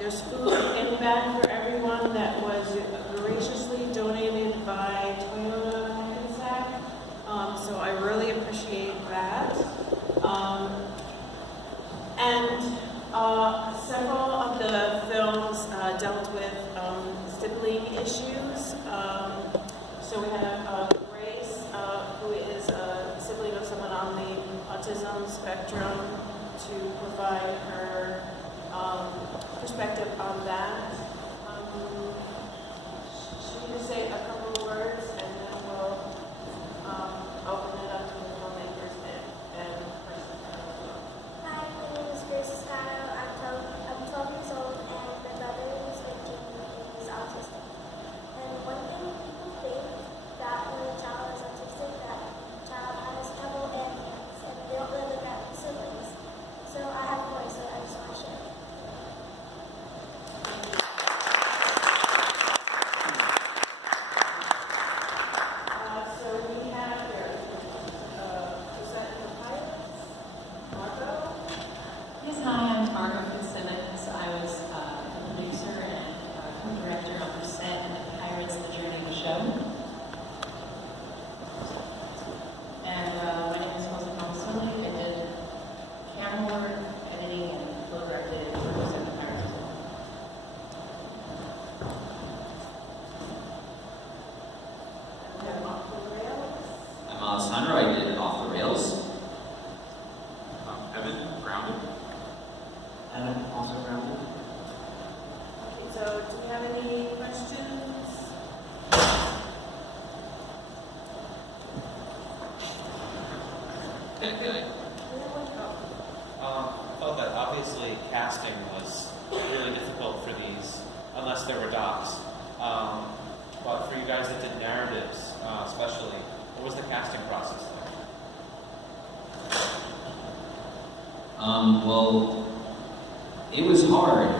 There's food in the bag for everyone that was graciously donated by Toyota Hackensack. So I really appreciate that. Several of the films dealt with sibling issues. So we have Grace, who is a sibling of someone on the autism spectrum, to provide her perspective on that. Should we just say a couple of words and then we'll open it up to the filmmakers and person. Hi, my name is Grace Scotto. I'm 12 years old and my brother is 15 and he's autistic. And one thing people think that when a child is autistic, that child has trouble and hands and they don't really look at their siblings. So I have boys, so I just want to share. I felt that obviously casting was really difficult for these, unless there were docs. But for you guys that did narratives, especially, what was the casting process like? Well, it was hard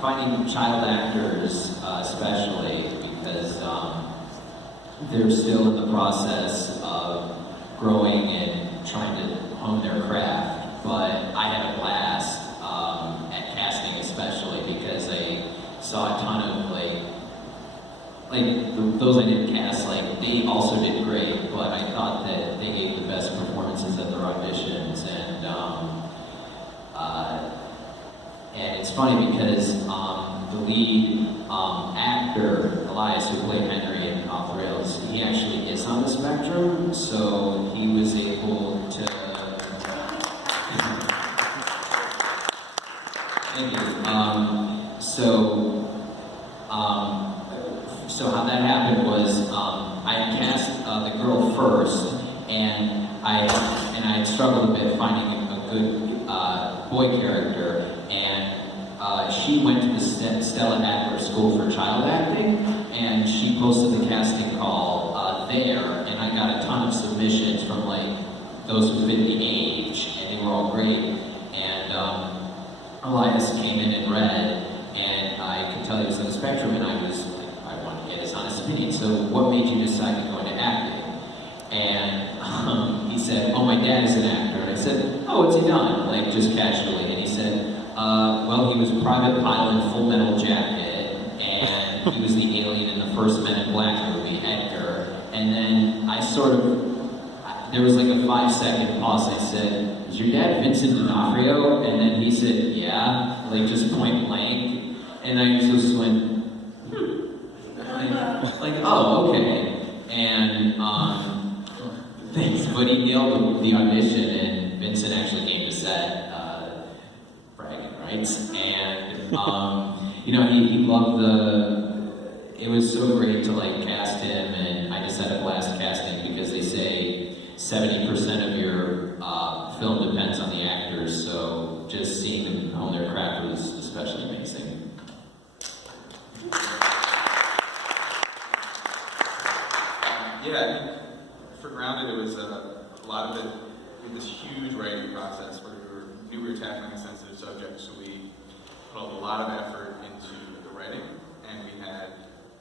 finding child actors, especially because they're still in the process of growing and trying to hone their craft. But I had a blast at casting, especially because I saw a ton of those I didn't cast. They also did great, but I thought that they gave the best performances at their auditions, and it's funny because the lead actor, Elias, who played Henry in Off the Rails, he actually is on the spectrum, so he was able to. Thank you. So how that happened was I cast the girl first, and I had struggled a bit finding a good boy character, and she went to the Stella Adler School for Child Acting, and she posted the casting call there, and I got a ton of submissions from those who fit the age, and they were all great. And Elias came in and read, and I could tell he was on the spectrum, and I wanted to get his honest opinion. So what made you decide to go into acting? And he said, oh, my dad is an actor. And I said, oh, what's he done? Just casually. And he said, well, he was a private pilot in Full Metal Jacket, and he was the alien in the first Men in Black movie, Edgar. And then there was a 5-second pause. I said, is your dad Vincent D'Onofrio? And then he said, yeah, just point blank. And I just went, oh, okay. And thanks, but he nailed the audition, and Vincent actually came to set, bragging rights. And, he loved it was so great to cast him, and I just had a blast casting because they say 70% of your film depends on the actors, so just seeing them hone their craft was especially amazing. Yeah, I think for Grounded, it was a lot of it, this huge writing process where we knew we were tackling a sensitive subject, so we put a lot of effort into the writing, and we had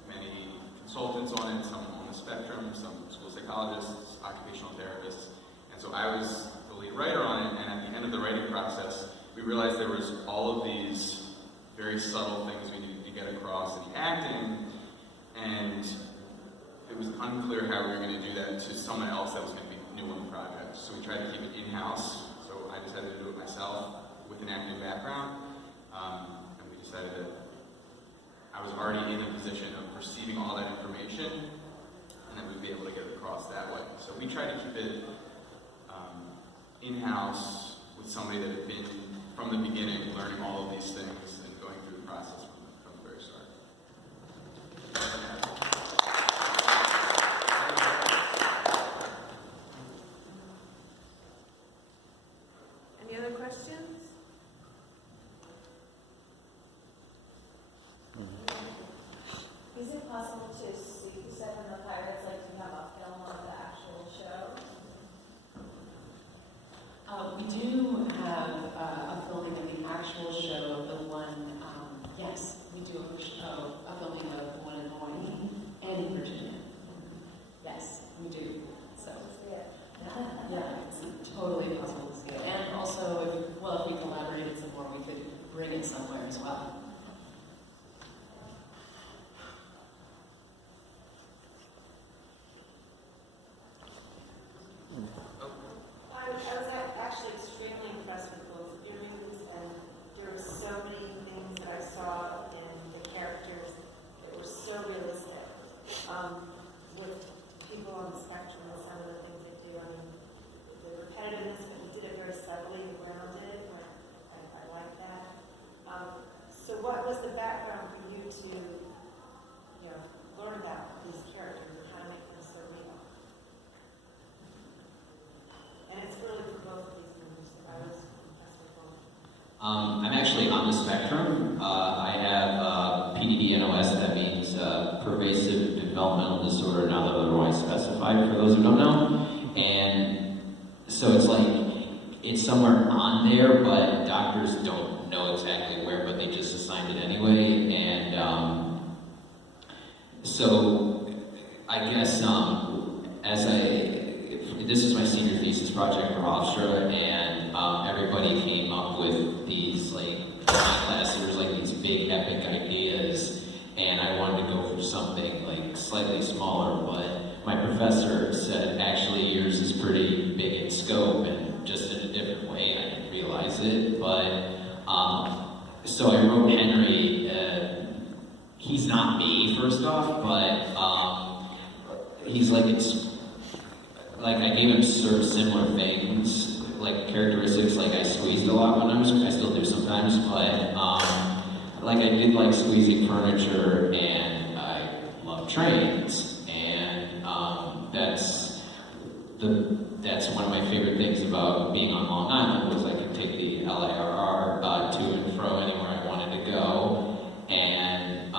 many consultants on it, some on the spectrum, some school psychologists, occupational therapists, and so I was the lead writer on it, and at the end of the writing process, we realized there was all of these very very subtle things we needed to get across in the acting, and it was unclear how we were going to do that to someone else that was going to be new on the project. So we tried to keep it in-house, so I decided to do it myself with an acting background, and we decided that I was already in a position of receiving all that information, and then we'd be able to get it across that way. So we tried to keep it in-house with somebody that had been, from the beginning, learning all of these things and going through the process from the very start. Any other questions? Is it possible to sue the Seven of Pirates, like to have a film of the actual show? We do have a filming of the actual show, the one, yes, we do a filming of the one in Hawaii and in Virginia. Yes, we do. So, yeah, it's totally possible to see it. And also, if we collaborated some more, we could bring it somewhere as well. I was actually extremely impressed with both of your movies, and there were so many things that I saw in the characters that were so realistic. With people on the spectrum and some of the things they do, I mean, the repetitiveness, but you did it very subtly and grounded. I like that. So what was the background for you to, learn about these characters and how to make them so real? And it's really for both of these movies. I was impressed with both. I'm actually on the spectrum. I have PDD-NOS, that means pervasive developmental disorder, not otherwise specified, for those who don't know. And so it's like, it's somewhere on there, but doctors don't know exactly where, but they just assigned it anyway. And so I guess this is my senior thesis project for Hofstra, and everybody came up with these, like, my class, there was like these big epic ideas, and I wanted to go for something like slightly smaller, but my professor said, actually yours is pretty big in scope, and just in a different way. I didn't realize it, but so I wrote Henry. He's not me, first off, but he's like, I gave him sort of similar things, like characteristics, like I squeezed a lot when I still do sometimes, but like I did like squeezing furniture, and I love trains, and that's one of my favorite things about being on Long Island, was I could take the LIRR to and fro anywhere I wanted to go, and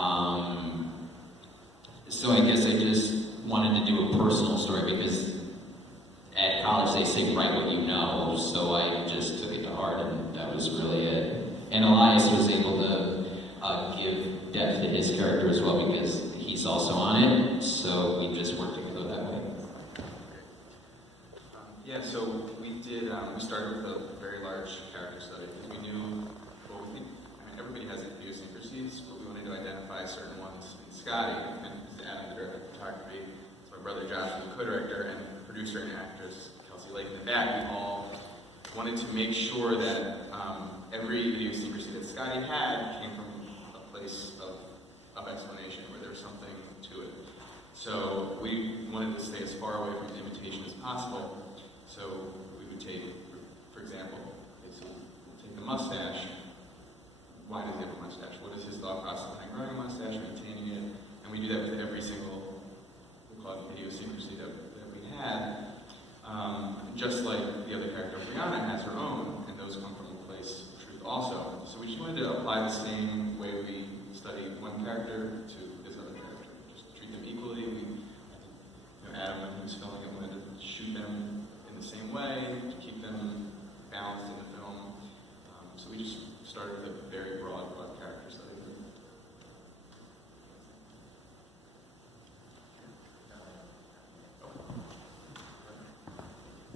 so I guess I just wanted to do a personal story, because at college they say write what you know, so I just took it to heart, and that was really it. And Elias was able to give depth to his character as well, because he's also on it, so we just worked together that way. Yeah, so we started with a very large character study, because we knew, everybody has idiosyncrasies, but we wanted to identify certain ones. And Scotty, and Adam, the director of photography, my brother Josh, the co-director, and producer and actress Kelsey Lake in the back, we all wanted to make sure that every idiosyncrasy that Scotty had came from a place of explanation, where there's something to it. So we wanted to stay as far away from imitation as possible. So we would take, for example, we'll take the mustache. Why does he have a mustache? What is his thought process behind growing a mustache, maintaining it? And we do that with every single, we'll call it idiosyncrasy that we had. Just like the other character, Brianna, has her own, and those come from a place of truth also. So we just wanted to apply the same way we study one character to this other character. Just treat them equally. Adam, when he was filming it, wanted to shoot them in the same way, to keep them balanced in the film. So we just started with a very broad character study.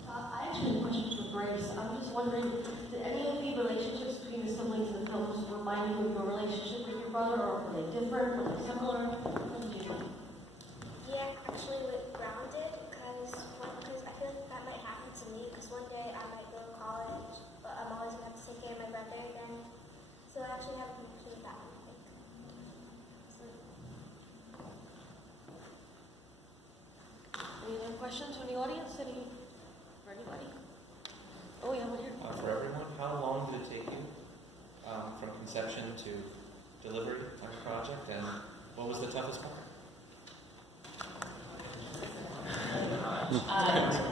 I actually have a question for Grace. I'm just wondering, did any of the relationships between the siblings in the films remind you of your relationship relationship with your brother, or were they different? Were they similar? What did you do? Yeah, actually with grounded because I feel like that might happen to me because one day I might go to college, but I'm always gonna have to take care of my brother again. So I actually have to keep that one, I think. So, Any other questions from the audience? For anybody? Oh, yeah, one here. For everyone, how long did it take you from conception to delivery of the project, and what was the toughest part?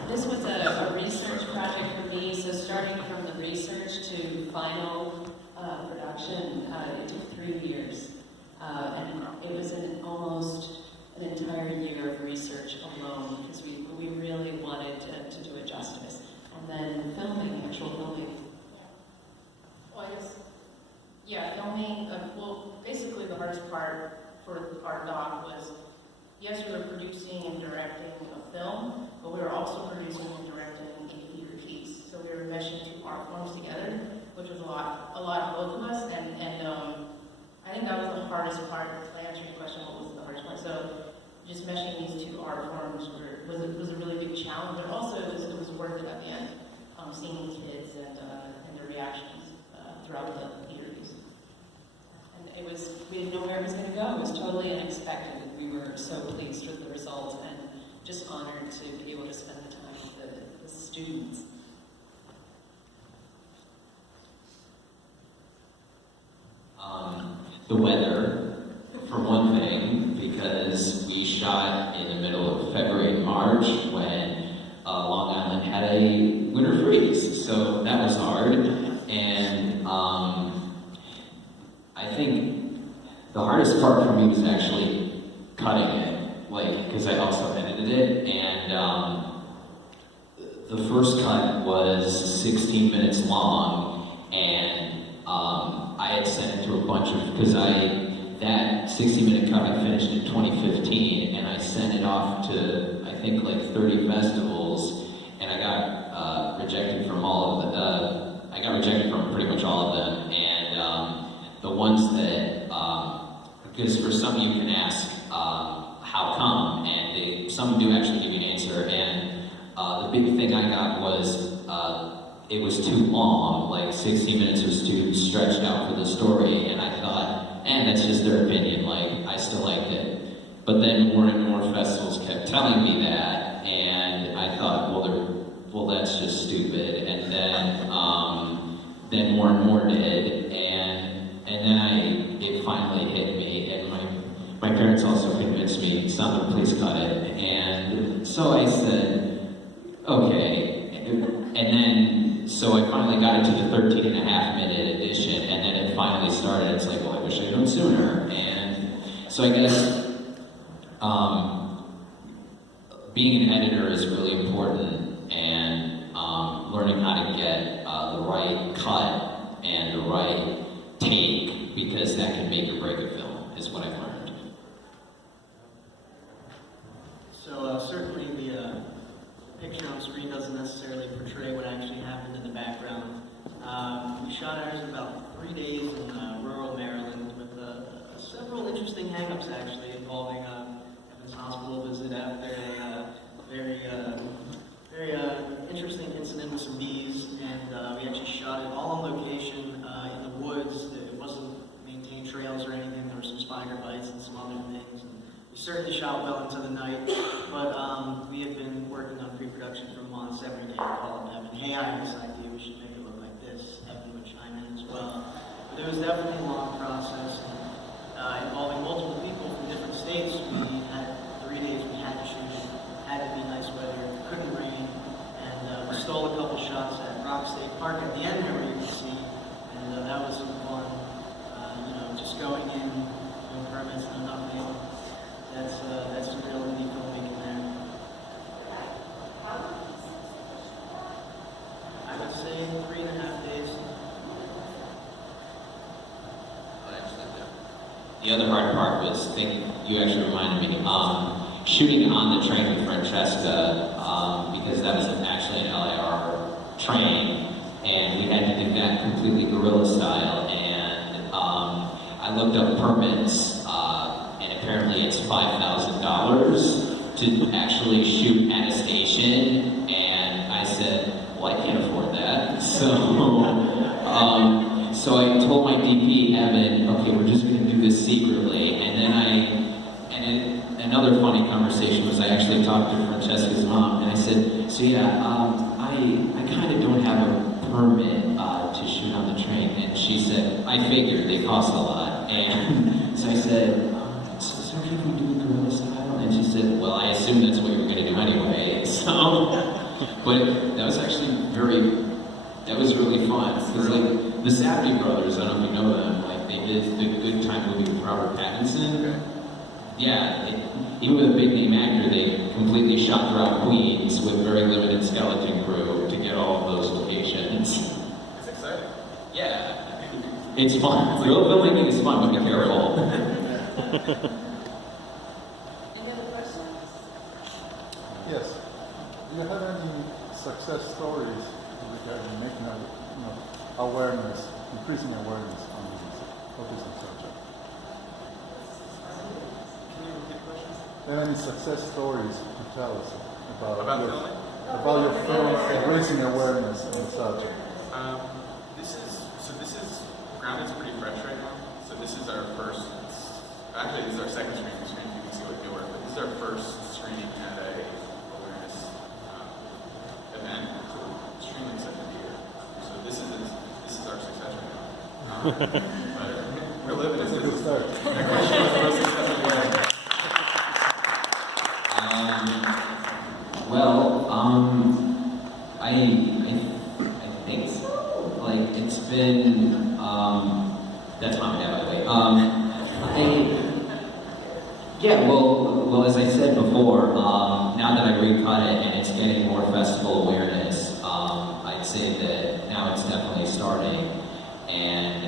This was a research project for me, so starting from the research to final production, it took 3 years. And it was almost an entire year of research alone, because we really wanted to do it justice. And then filming, actual filming. Well, I guess, yeah, filming, well, basically the hardest part for our doc was, yes, we were producing and directing a film, but we were also producing and directing a theater piece. So we were meshing 2 art forms together, which was a lot of both of us, and I think that was the hardest part. To answer your question, what was the hardest part? So just meshing these 2 art forms was a really big challenge, but also it was worth it at the end, seeing the kids and their reactions throughout the theater piece. And we didn't know where it was going to go. It was totally unexpected. We were so pleased with the results and just honored to be able to spend the time with the students. The weather, for one thing, because we shot in the middle of February and March when Long Island had a winter freeze, so that was hard. And I think the hardest part for me was actually cutting it, because I also edited it, and the first cut was 16 minutes long, and I had sent it to a bunch of, because that 60-minute cut I finished in 2015, and I sent it off to, I think, like 30 festivals, and I got rejected from all of I got rejected from pretty much all of them, and the ones that, because for some you can ask, how come, and some do actually give you an answer, and the big thing I got was, it was too long, like 60 minutes was too stretched out for the story, and I thought, that's just their opinion, I still liked it. But then more and more festivals kept telling me that, and I thought, well that's just stupid, and then more and more did, and then it finally hit me, and my parents also convinced me, someone please cut it, and so I said, okay, and then, so I finally got into the 13.5-minute edition, and then it finally started. It's like, well, I wish I'd known sooner. And so I guess being an editor is really important, and learning how to get the right cut and the right take, because that can make or break a film, is what I've learned. So certainly the picture on screen doesn't necessarily portray what actually happened in the background. We shot ours about 3 days in rural Maryland with several interesting hang-ups actually involving Evans Hospital visit after a very interesting incident with some bees, and we actually shot it all on location in the woods. It wasn't maintained trails or anything. There were some spider bites and some other things. We certainly shot well into the night, but we had been working on pre-production for months every day, calling Evan, hey, I have this idea, we should make it look like this. Evan would chime in as well. But it was definitely a long process, and involving multiple people from different states. We had 3 days we had to shoot it, had to be nice weather, couldn't rain, and we stole a couple shots at Rock State Park at the end there where you can see, and that was some fun, just going in, no permits, no nothing. That's some real indie filmmaking there. I would say 3.5 days. The other hard part was, you actually reminded me, shooting on the train with Francesca, because that was actually an LAR train, and we had to do that completely guerrilla style, and I looked up permits, and apparently it's $5,000 to actually shoot at a station, and I said, well, I can't afford that. So, so I told my DP, Evan, okay, we're just going to do this secretly, and then another funny conversation was I actually talked to Francesca's mom, and I said, so yeah, I kind of don't have a permit to shoot on the train, and she said, I figured they cost a lot, and so I said, so can we do the guerrilla style? And she said, well, I assume that's what you're going to do anyway, so, but that was actually that was really fun, because like, the Safdie brothers, I don't know if you know them, like, they did the Good Time movie with Robert Pattinson. Okay. Yeah, even with a big name actor, they completely shot throughout Queens with very limited skeleton crew to get all of those locations. It's exciting. Yeah, it's fun. Real filmmaking is fun, but be careful. Any other questions? Yes. Do you have any success stories regarding making awareness, increasing awareness on this autism subject? Can you repeat the question? Do you have any success stories to tell us about filming? About your film and raising awareness on the subject? This is Grounded's pretty fresh right now. So this is our first. Actually, this is our second screening. You can see what Gilbert, but this is our first screening at a awareness event. So we're extremely excited to be here. So this is our success right now. But we're living it. That's a good start. My question was the most successful way. Well, I think so. Like, it's been, that's my dad, by the way. Well, as I said before, now that I recut it and it's getting more festival awareness, I'd say that now it's definitely starting. And,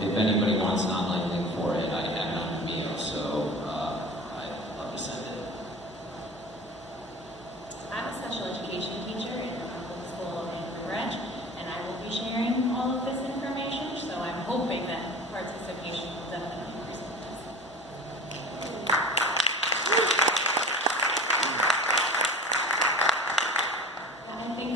if anybody wants an online link for it, I have it on Vimeo, so I'd love to send it. I'm a special education teacher in a public school in Ridge, and I will be sharing all of this information, so I'm hoping that participation will definitely increase. I think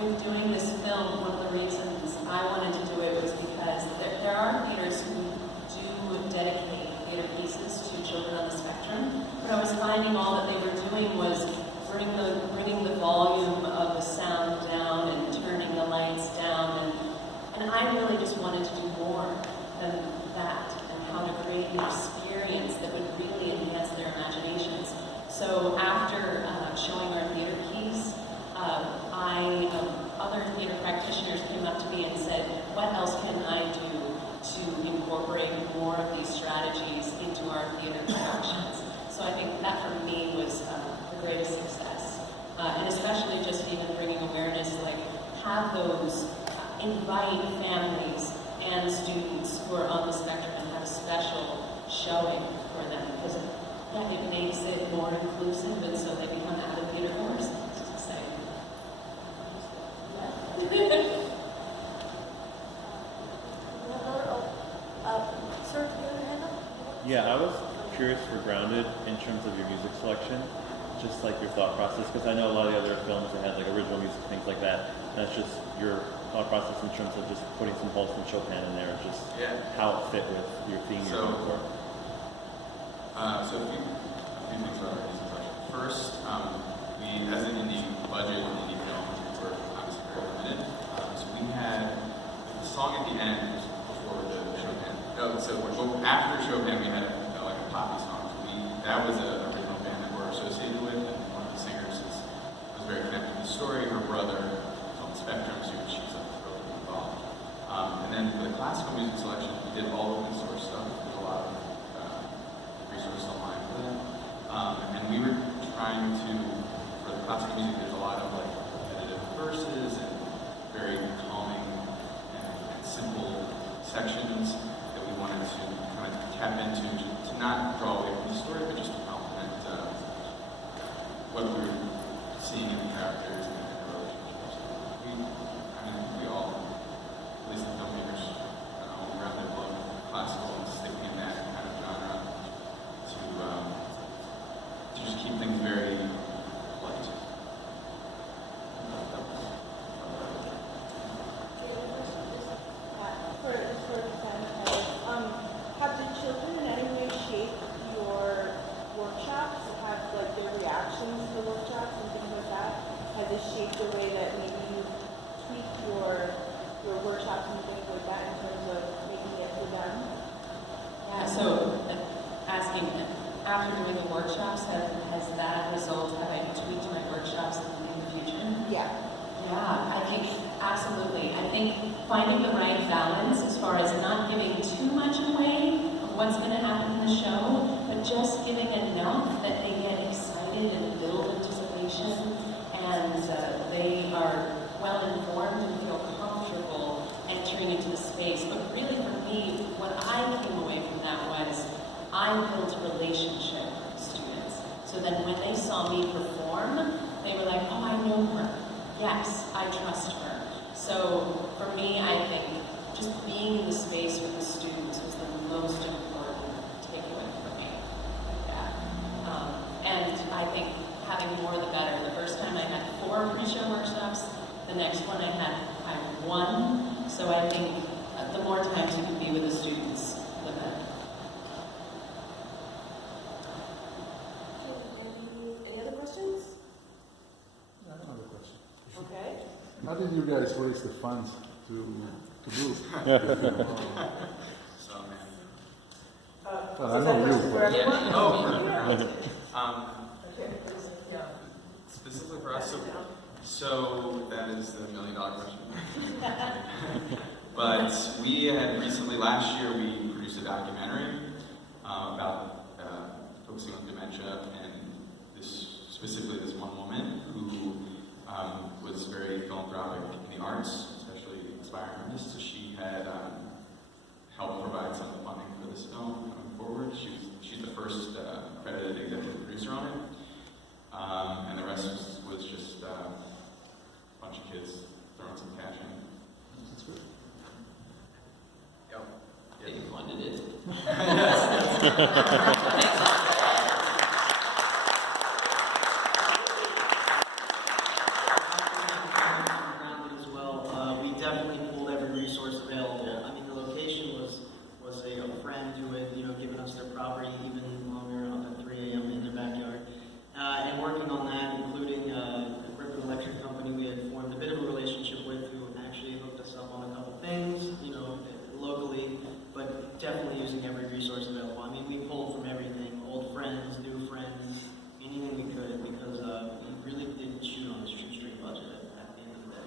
with doing this film, one of the reasons I wanted to do it was because there are theaters who do dedicate theater pieces to children on the spectrum, but I was finding all that they were doing was bringing the volume of the sound down and turning the lights down, and I really just wanted to do more than that, and how to create an experience that would really enhance their imaginations. So after showing our theater piece, other theater practitioners came up to me and said, what else can I do to incorporate more of these strategies into our theater productions? So I think that for me was the greatest success. And especially just even bringing awareness, like have those, invite families and students who are on the spectrum and have a special showing for them, because it makes it more inclusive, and so they become avid theater goers. It's exciting. Yeah, I was curious for Grounded in terms of your music selection, just like your thought process, because I know a lot of the other films that had like original music, things like that. That's just your thought process in terms of just putting some wholesome Chopin in there, just how it fit with your theme you're going for. So a few things about our music selection. First, we, as an indie budget and indie film, we're obviously very limited. So we had the song at the end before the Chopin. No, so after Chopin, we had like a poppy song. So that was an original band that we're associated with, and one of the singers was very connected to the story. Her brother is on the spectrum, so she's really involved. And then for the classical music selection, we did all open source stuff. There's a lot of resources online for that. And we were trying to, for the classical music, there's a lot of like repetitive verses and very calming and simple sections that we wanted to kind of tap into to not draw away from the story, but just to complement what we were seeing in the characters and the relationships. We all, at least the filmmakers, after doing the workshops, has that result, have I tweaked my workshops in the future? Yeah. Yeah, I think absolutely. I think finding the right balance as far as not giving too much away of what's going to happen in the show, but just giving enough that they get excited and build anticipation, and they are well informed and feel comfortable entering into the space. But really, for me, what I came away from that was I built a relationship with students. So then when they saw me perform, they were like, oh, I know her. Yes, I trust her. So for me, I think just being in the space with the students was the most important takeaway for me. Yeah. And I think having more the better. The first time I had 4 pre-show workshops. The next one I had 1. So I think the more times you can be with the students, the better. Any other questions? I have another question. Okay. How did you guys raise the funds to do? So, man. I know you. For everyone? Oh, specifically for us, so that is the $1 million question. But we had recently, last year, we produced a documentary about focusing on dementia, and specifically this one woman who was very philanthropic in the arts, especially aspiring artists. So she had helped provide some of the funding for this film coming forward. She's the first credited executive producer on it, and the rest was just a bunch of kids throwing some cash in. That's good. Yep. They funded it. As well, we definitely pulled every resource available. I mean, the location was a friend who had given us their property even when we were up at 3 a.m. in their backyard, and working on that, including a Griffin Electric company we had formed a bit of a relationship with, who actually hooked us up on a couple things, locally, but definitely using every resource available. I mean, we pulled from everything: old friends, new friends, anything we could, because we really didn't shoot on a shoestring budget at the end of the day.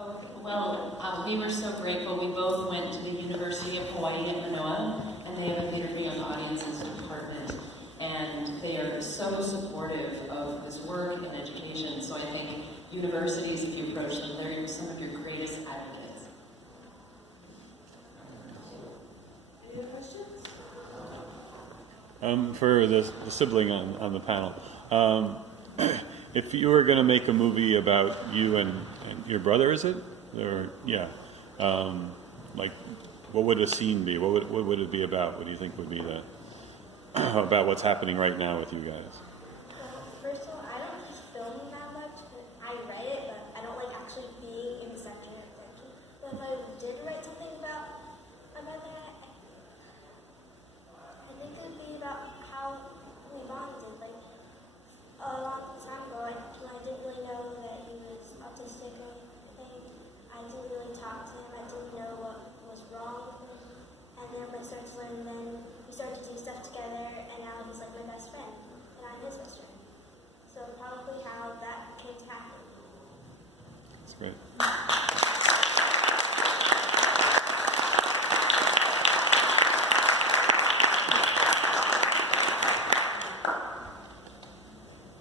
Oh, well, we were so grateful. We both went to the University of Hawaii at Manoa, and they have a theater for young audiences department, and they are so supportive of this work and education. So I think universities, if you approach them, they're some of your greatest advocates. Any other questions? For the sibling on the panel, if you were going to make a movie about you and your brother, is it? Or yeah, like what would a scene be? What would it be about? What do you think would be the about what's happening right now with you guys? First of all, I don't just film that much. I write it, but I don't like actually being in the center of attention. But if I did write something about my brother, I think it would be about how we bonded. Like a long time ago, when I didn't really know that he was autistic or anything, I didn't really talk to him. I didn't know what was wrong with him. And then when I started to learn, then we started to do stuff together, and now he's like my best friend, and I'm his best friend. So probably how that came to happen. That's great.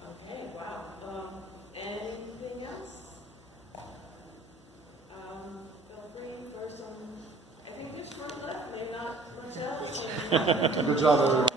Okay, wow. Anything else? Feel free first on, I think there's one left, maybe not much else. Good job, everyone.